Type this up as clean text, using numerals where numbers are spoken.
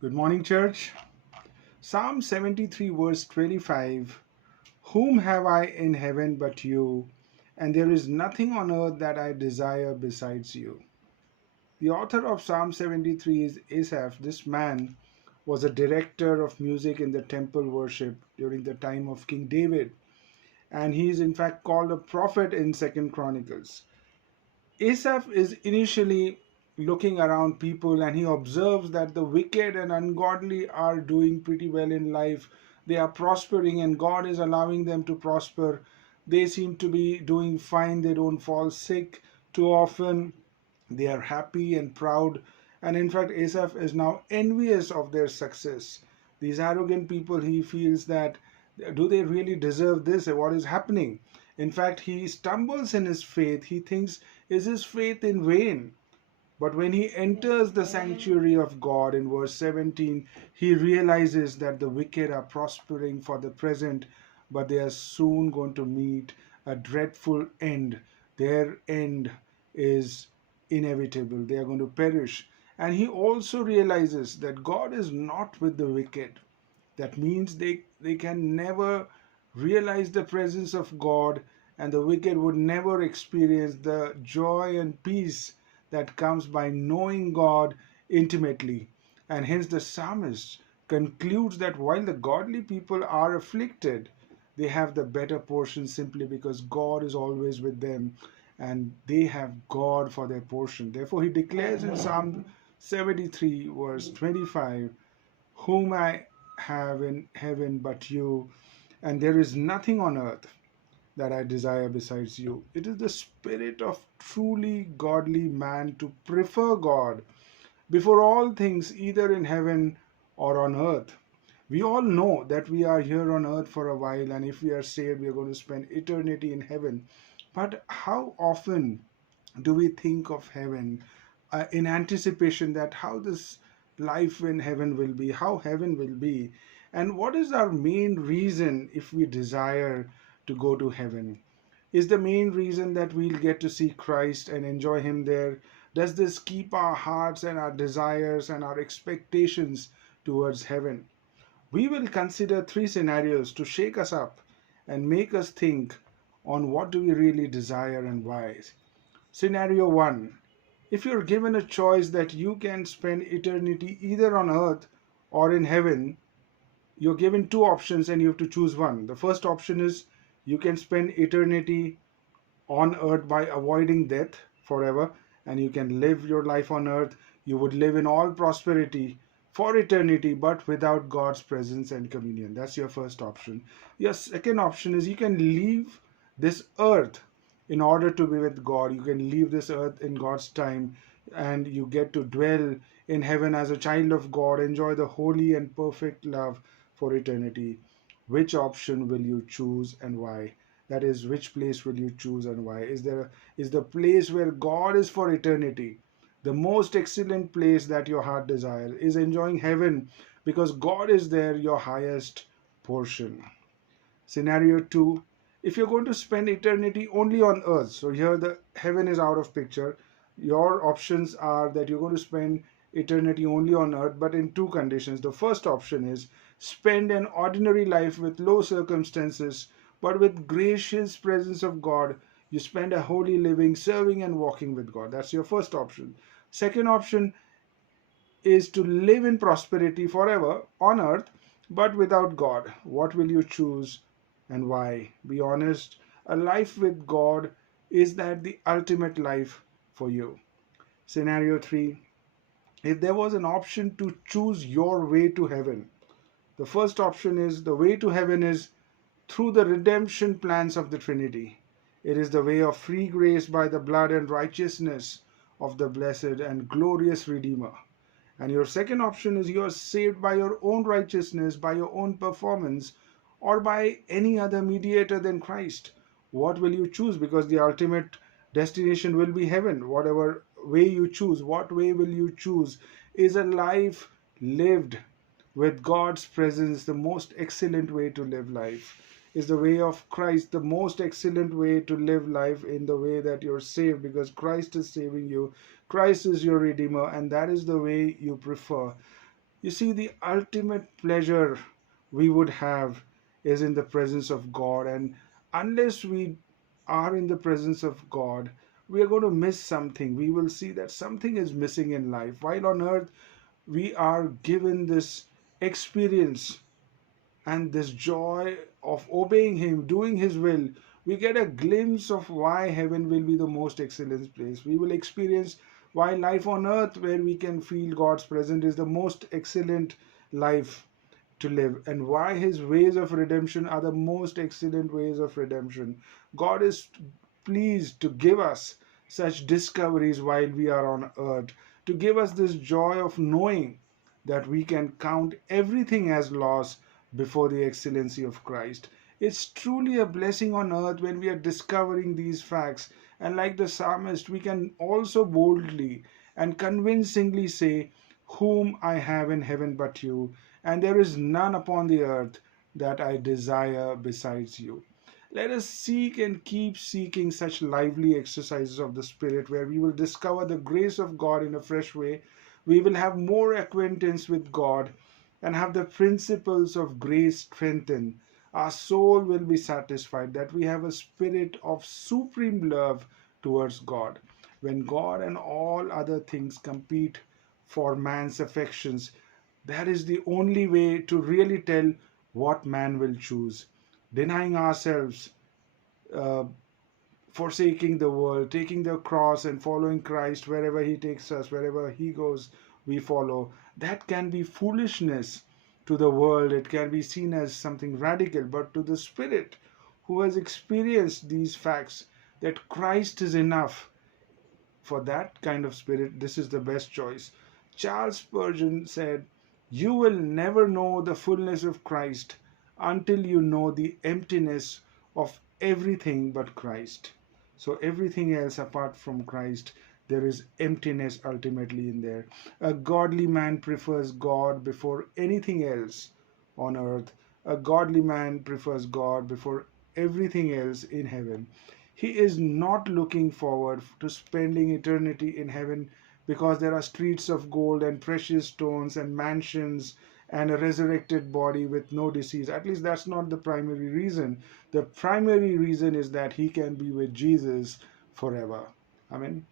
Good morning, church. Psalm 73, verse 25. Whom have I in heaven but you? And there is nothing on earth that I desire besides you. The author of Psalm 73 is Asaph. This man was a director of music in the temple worship during the time of King David, and he is in fact called a prophet in Second Chronicles. Asaph is initially looking around people and he observes that the wicked and ungodly are doing pretty well in life. They are prospering and God is allowing them to prosper. They seem to be doing fine. They don't fall sick too often. They are happy and proud. And in fact, Asaph is now envious of their success. These arrogant people, he feels that do they really deserve this? What is happening? In fact, he stumbles in his faith. He thinks, is his faith in vain? But when he enters the sanctuary of God in verse 17, he realizes that the wicked are prospering for the present, but they are soon going to meet a dreadful end. Their end is inevitable. They are going to perish. And he also realizes that God is not with the wicked. That means they can never realize the presence of God, and the wicked would never experience the joy and peace that comes by knowing God intimately. And hence the psalmist concludes that while the godly people are afflicted, they have the better portion simply because God is always with them and they have God for their portion. Therefore, he declares in Psalm 73, verse 25, whom I have in heaven but you, and there is nothing on earth that I desire besides you. It is the spirit of truly godly man to prefer God before all things, either in heaven or on earth. We all know that we are here on earth for a while, and if we are saved, we are going to spend eternity in heaven. But how often do we think of heaven in anticipation that how this life in heaven will be, how heaven will be, and what is our main reason if we desire to go to heaven? Is the main reason that we'll get to see Christ and enjoy Him there? Does this keep our hearts and our desires and our expectations towards heaven? We will consider three scenarios to shake us up and make us think on what do we really desire and why. Scenario 1. If you're given a choice that you can spend eternity either on earth or in heaven, you're given two options and you have to choose one. The first option is you can spend eternity on earth by avoiding death forever, and you can live your life on earth. You would live in all prosperity for eternity but without God's presence and communion. That's your first option. Your second option is you can leave this earth in order to be with God. You can leave this earth in God's time and you get to dwell in heaven as a child of God, enjoy the holy and perfect love for eternity. Which option will you choose and why? That is, which place will you choose and why? Is the place where God is for eternity the most excellent place that your heart desires? Is enjoying heaven because God is there your highest portion? Scenario 2, if you're going to spend eternity only on earth, so here the heaven is out of picture, your options are that you're going to spend eternity only on earth, but in two conditions. The first option is spend an ordinary life with low circumstances, but with gracious presence of God. You spend a holy living, serving and walking with God. That's your first option. Second option is to live in prosperity forever on earth, but without God. What will you choose and why? Be honest. A life with God, is that the ultimate life for you? Scenario 3, if there was an option to choose your way to heaven, the first option is the way to heaven is through the redemption plans of the Trinity. It is the way of free grace by the blood and righteousness of the blessed and glorious Redeemer. And your second option is you are saved by your own righteousness, by your own performance, or by any other mediator than Christ. What will you choose? Because the ultimate destination will be heaven. Whatever way you choose, what way will you choose? Is a life lived with God's presence the most excellent way to live life? Is the way of Christ the most excellent way to live life, in the way that you're saved because Christ is saving you? Christ is your Redeemer, and that is the way you prefer. You see, the ultimate pleasure we would have is in the presence of God, and unless we are in the presence of God, we are going to miss something. We will see that something is missing in life. While on earth, we are given this experience and this joy of obeying Him, doing His will. We get a glimpse of why heaven will be the most excellent place. We will experience why life on earth, where we can feel God's presence, is the most excellent life to live, and why His ways of redemption are the most excellent ways of redemption. God is pleased to give us such discoveries while we are on earth, to give us this joy of knowing that we can count everything as loss before the excellency of Christ. It's truly a blessing on earth when we are discovering these facts. And like the psalmist, we can also boldly and convincingly say, "Whom I have in heaven but you, and there is none upon the earth that I desire besides you." Let us seek and keep seeking such lively exercises of the Spirit where we will discover the grace of God in a fresh way. We will have more acquaintance with God and have the principles of grace strengthened. Our soul will be satisfied that we have a spirit of supreme love towards God. When God and all other things compete for man's affections, that is the only way to really tell what man will choose. Denying ourselves, uh, forsaking the world, taking the cross and following Christ wherever He takes us, wherever He goes, we follow. That can be foolishness to the world. It can be seen as something radical, but to the Spirit who has experienced these facts that Christ is enough, for that kind of spirit, this is the best choice. Charles Spurgeon said, "You will never know the fullness of Christ until you know the emptiness of everything but Christ." So, everything else apart from Christ, there is emptiness ultimately in there. A godly man prefers God before anything else on earth. A godly man prefers God before everything else in heaven. He is not looking forward to spending eternity in heaven because there are streets of gold and precious stones and mansions and a resurrected body with no disease. At least that's not the primary reason. The primary reason is that he can be with Jesus forever. Amen.